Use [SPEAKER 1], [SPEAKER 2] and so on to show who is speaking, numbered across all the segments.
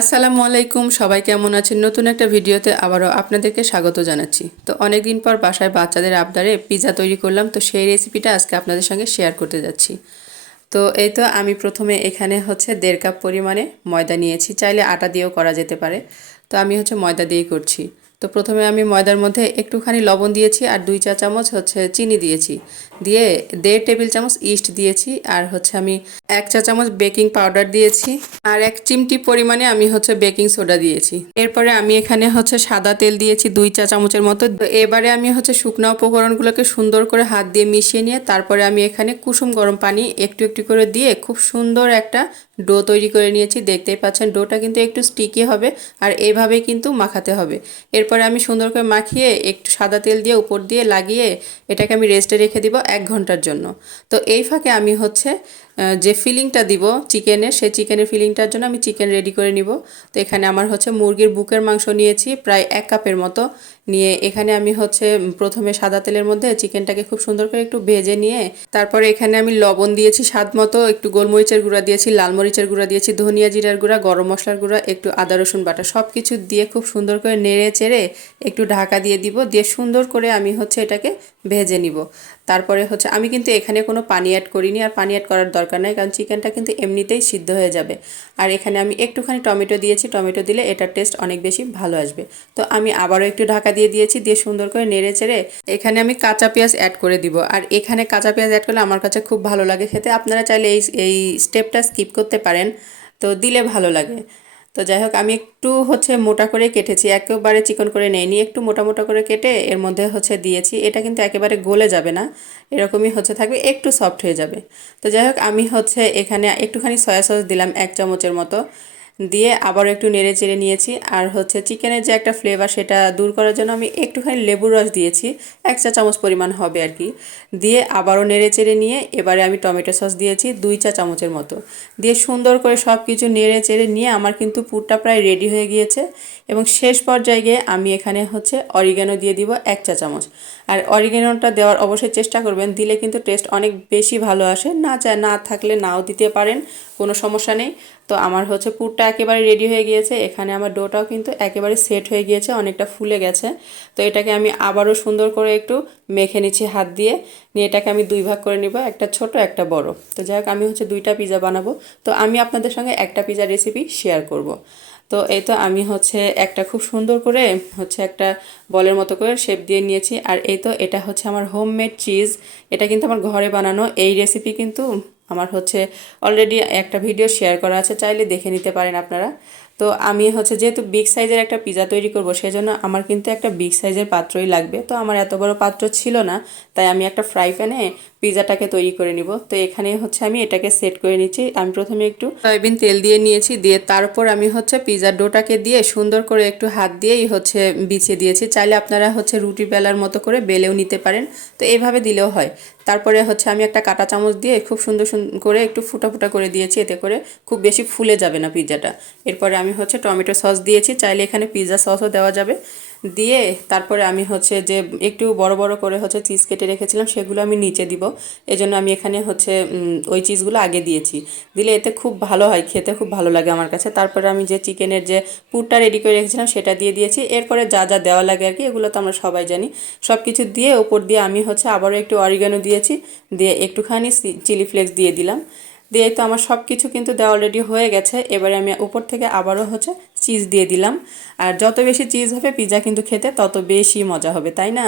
[SPEAKER 1] আসসালামু আলাইকুম, সবাই কেমন আছেন? নতুন একটা ভিডিওতে আবারও আপনাদেরকে স্বাগত জানাচ্ছি। তো অনেকদিন পর বাসায় বাচ্চাদের আবদারে পিজা তৈরি করলাম, তো সেই রেসিপিটা আজকে আপনাদের সঙ্গে শেয়ার করতে যাচ্ছি। তো এই তো আমি প্রথমে এখানে হচ্ছে দেড় কাপ পরিমাণে ময়দা নিয়েছি, চাইলে আটা দিয়েও করা যেতে পারে। তো আমি হচ্ছে ময়দা দিয়েই করছি। তো প্রথমে আমি ময়দার মধ্যে একটুখানি লবণ দিয়েছি আর দুই চা চামচ হচ্ছে চিনি দিয়েছি। দিয়ে দেড় টেবিল চামচ ইস্ট দিয়েছি আর হচ্ছে আমি এক চা চামচ বেকিং পাউডার দিয়েছি আর এক চিমটি পরিমাণে আমি হচ্ছে বেকিং সোডা দিয়েছি। এরপরে আমি এখানে হচ্ছে সাদা তেল দিয়েছি দুই চা চামচের মতো। এবারে আমি হচ্ছে শুকনো উপকরণগুলোকে সুন্দর করে হাত দিয়ে মিশিয়ে নিয়ে তারপরে আমি এখানে কুসুম গরম পানি একটু একটু করে দিয়ে খুব সুন্দর একটা ডো তৈরি করে নিয়েছি, দেখতেই পাচ্ছেন ডোটা কিন্তু একটু স্টিকি হবে আর এভাবে কিন্তু মাখাতে হবে। এরপরে আমি সুন্দর করে মাখিয়ে একটু সাদা তেল দিয়ে উপর দিয়ে লাগিয়ে এটাকে আমি রেস্টে রেখে দিব এক ঘণ্টার জন্য। তো এই ফাঁকে আমি হচ্ছে যে ফিলিংটা দিব চিকেনের সেই চিকেনের ফিলিংটার জন্য আমি চিকেন রেডি করে নিব। তো এখানে আমার হচ্ছে মুরগির বুকের মাংস নিয়েছি, প্রায় এক কাপের মতো। নিয়ে এখানে আমি হচ্ছে প্রথমে সাদা তেলের মধ্যে চিকেনটাকে খুব সুন্দর করে একটু ভেজে নিয়ে, তারপরে এখানে আমি লবণ দিয়েছি স্বাদ মতো, একটু গোলমরিচের গুঁড়া দিয়েছি, লাল মরিচের গুঁড়া দিয়েছি, ধনিয়া জিরার গুঁড়া, গরম মশলার গুঁড়া, একটু আদা, রসুন বাটা সব কিছু দিয়ে খুব সুন্দর করে নেড়ে চেড়ে একটু ঢাকা দিয়ে দিব, দিয়ে সুন্দর করে আমি হচ্ছে এটাকে ভেজে নিব। তারপরে হচ্ছে, আমি কিন্তু এখানে কোনো পানি অ্যাড করিনি, আর পানি অ্যাড করার দরকার নাই, কারণ চিকেনটা কিন্তু এমনিতেই সিদ্ধ হয়ে যাবে। আর এখানে আমি একটুখানি টমেটো দিয়েছি, টমেটো দিলে এটার টেস্ট অনেক বেশি ভালো আসবে। তো আমি আবারও একটু ঢাকা দিয়ে দিয়েছি, দিয়ে সুন্দর করে নেড়ে চেড়ে এখানে আমি কাঁচা পেঁয়াজ অ্যাড করে দিব। আর এখানে কাঁচা পেঁয়াজ অ্যাড করলে আমার কাছে খুব ভালো লাগে খেতে। আপনারা চাইলে এই এই স্টেপটা স্কিপ করতে পারেন। তো দিলে ভালো লাগে। তো যাই হোক আমি একটু হচ্ছে মোটা করে কেটেছি, একেবারে চিকন করে নেইনি, একটু মোটা মোটা করে কেটে এর মধ্যে হচ্ছে দিয়েছি। এটা কিন্তু একেবারে গলে যাবে না, এরকমই হচ্ছে থাকবে, একটু সফট হয়ে যাবে। তো যাই হোক আমি হচ্ছে এখানে একটুখানি সয়া সস দিলাম এক চামচের মতো। দিয়ে আবারও একটু নেড়ে চেড়ে নিয়েছি। আর হচ্ছে চিকেনের যে একটা ফ্লেভার সেটা দূর করার জন্য আমি একটুখানি লেবুর রস দিয়েছি। এক চা চামচ পরিমাণ হবে আর কি। দিয়ে আবারও নেড়ে চেড়ে নিয়ে এবারে আমি টমেটো সস দিয়েছি দুই চা চামচের মতো। দিয়ে সুন্দর করে সব কিছু নেড়ে চেড়ে নিয়ে আমার কিন্তু পুরটা প্রায় রেডি হয়ে গিয়েছে। এবং শেষ পর্যায়ে গিয়ে আমি এখানে হচ্ছে অরিগানো দিয়ে দিব এক চা চামচ। আর অরিগানোটা দেওয়ার অবশ্যই চেষ্টা করবেন, দিলে কিন্তু টেস্ট অনেক বেশি ভালো আসে। না চায় না থাকলে নাও দিতে পারেন, কোনো সমস্যা নেই। তো আমার হচ্ছে পুরটা একেবারে রেডি হয়ে গিয়েছে। এখানে আমার ডোটাও কিন্তু একেবারে সেট হয়ে গিয়েছে, অনেকটা ফুলে গেছে। তো এটাকে আমি আবারও সুন্দর করে একটু মেখে নিচ্ছি হাত দিয়ে। নিয়ে এটাকে আমি দুই ভাগ করে নিব, একটা ছোট, একটা বড়। তো যাই হোক, আমি হচ্ছে দুইটা পিজা বানাবো। তো আমি আপনাদের সঙ্গে একটা পিজা রেসিপি শেয়ার করব। তো এই তো আমি হচ্ছে একটা খুব সুন্দর করে হচ্ছে একটা বলের মতো করে শেপ দিয়ে নিয়েছি। আর এই তো এটা হচ্ছে আমার হোমমেড চিজ এটা কিন্তু আমার ঘরে বানানো। এই রেসিপি কিন্তু আমার হচ্ছে অলরেডি একটা ভিডিও শেয়ার করা আছে চাইলে দেখে নিতে পারেন আপনারা। তো আমি হচ্ছে যেহেতু বিগ সাইজের একটা পিজা তৈরি করব, সেজন্য আমার কিন্তু একটা বিগ সাইজের পাত্রই লাগবে। তো আমার এত বড় পাত্র ছিল না, তাই আমি একটা ফ্রাই প্যানে পিজাটাকে তৈরি করে নিব। তো এখানে হচ্ছে আমি এটাকে সেট করে নিচ্ছি। আমি প্রথমে একটু সয়াবিন তেল দিয়ে নিয়েছি, দিয়ে তারপর আমি হচ্ছে পিজার ডোটাকে দিয়ে সুন্দর করে একটু হাত দিয়েই হচ্ছে বিছিয়ে দিয়েছি। চাইলে আপনারা হচ্ছে রুটি বেলার মতো করে বেলেও নিতে পারেন, তো এইভাবে দিলেও হয়। তারপরে হচ্ছে আমি একটা কাটা চামচ দিয়ে খুব সুন্দর করে একটু ফুটা ফুটা করে দিয়েছি, এতে করে খুব বেশি ফুলে যাবে না পিজাটা এরপরে আমি হচ্ছে টমেটো সস দিয়েছি, চাইলে এখানে পিৎজা সসও দেওয়া যাবে। দিয়ে তারপরে আমি হচ্ছে যে একটু বড় বড় করে হচ্ছে চিজ কেটে রেখেছিলাম, সেগুলো আমি নিচে দিব। এজন্য আমি এখানে হচ্ছে ওই চিজগুলো আগে দিয়েছি। দিলে এতে খুব ভালো হয়, খেতে খুব ভালো লাগে আমার কাছে। তারপরে আমি যে চিকেনের যে পুরটা রেডি করে রেখেছিলাম, সেটা দিয়ে দিয়েছি। এরপরে যা যা দেওয়া লাগে আর কি, এগুলো তো আমরা সবাই জানি। সব কিছু দিয়ে ওপর দিয়ে আমি হচ্ছে আবারও একটু অরিগানো দিয়েছি। দিয়ে একটুখানি চিলি ফ্লেক্স দিয়ে দিলাম। দিয়ে তো আমার সব কিছু কিন্তু দেওয়া অলরেডি হয়ে গেছে। এবারে আমি উপর থেকে আবারও হচ্ছে চিজ দিয়ে দিলাম। আর যত বেশি চিজ হবে পিজা কিন্তু খেতে তত বেশি মজা হবে, তাই না?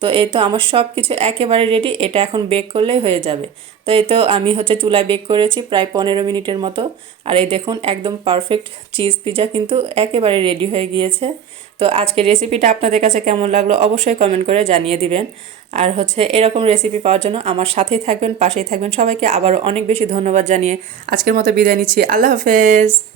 [SPEAKER 1] তো এই তো আমার সব কিছু একেবারে রেডি এটা এখন বেক করলেই হয়ে যাবে। তো এই তো আমি হচ্ছে চুলায় বেক করেছি প্রায় পনেরো মিনিটের মতো। আর এই দেখুন, একদম পারফেক্ট চিজ পিজা কিন্তু একেবারে রেডি হয়ে গিয়েছে। তো আজকের রেসিপিটা আপনাদের কাছে কেমন লাগল অবশ্যই কমেন্ট করে জানিয়ে দিবেন। আর হচ্ছে এরকম রেসিপি পাওয়ার জন্য আমার সাথেই থাকবেন, পাশেই থাকবেন। সবাইকে আবারও অনেক বেশি ধন্যবাদ জানিয়ে আজকের মতো বিদায় নিচ্ছি। আল্লাহ হাফেজ।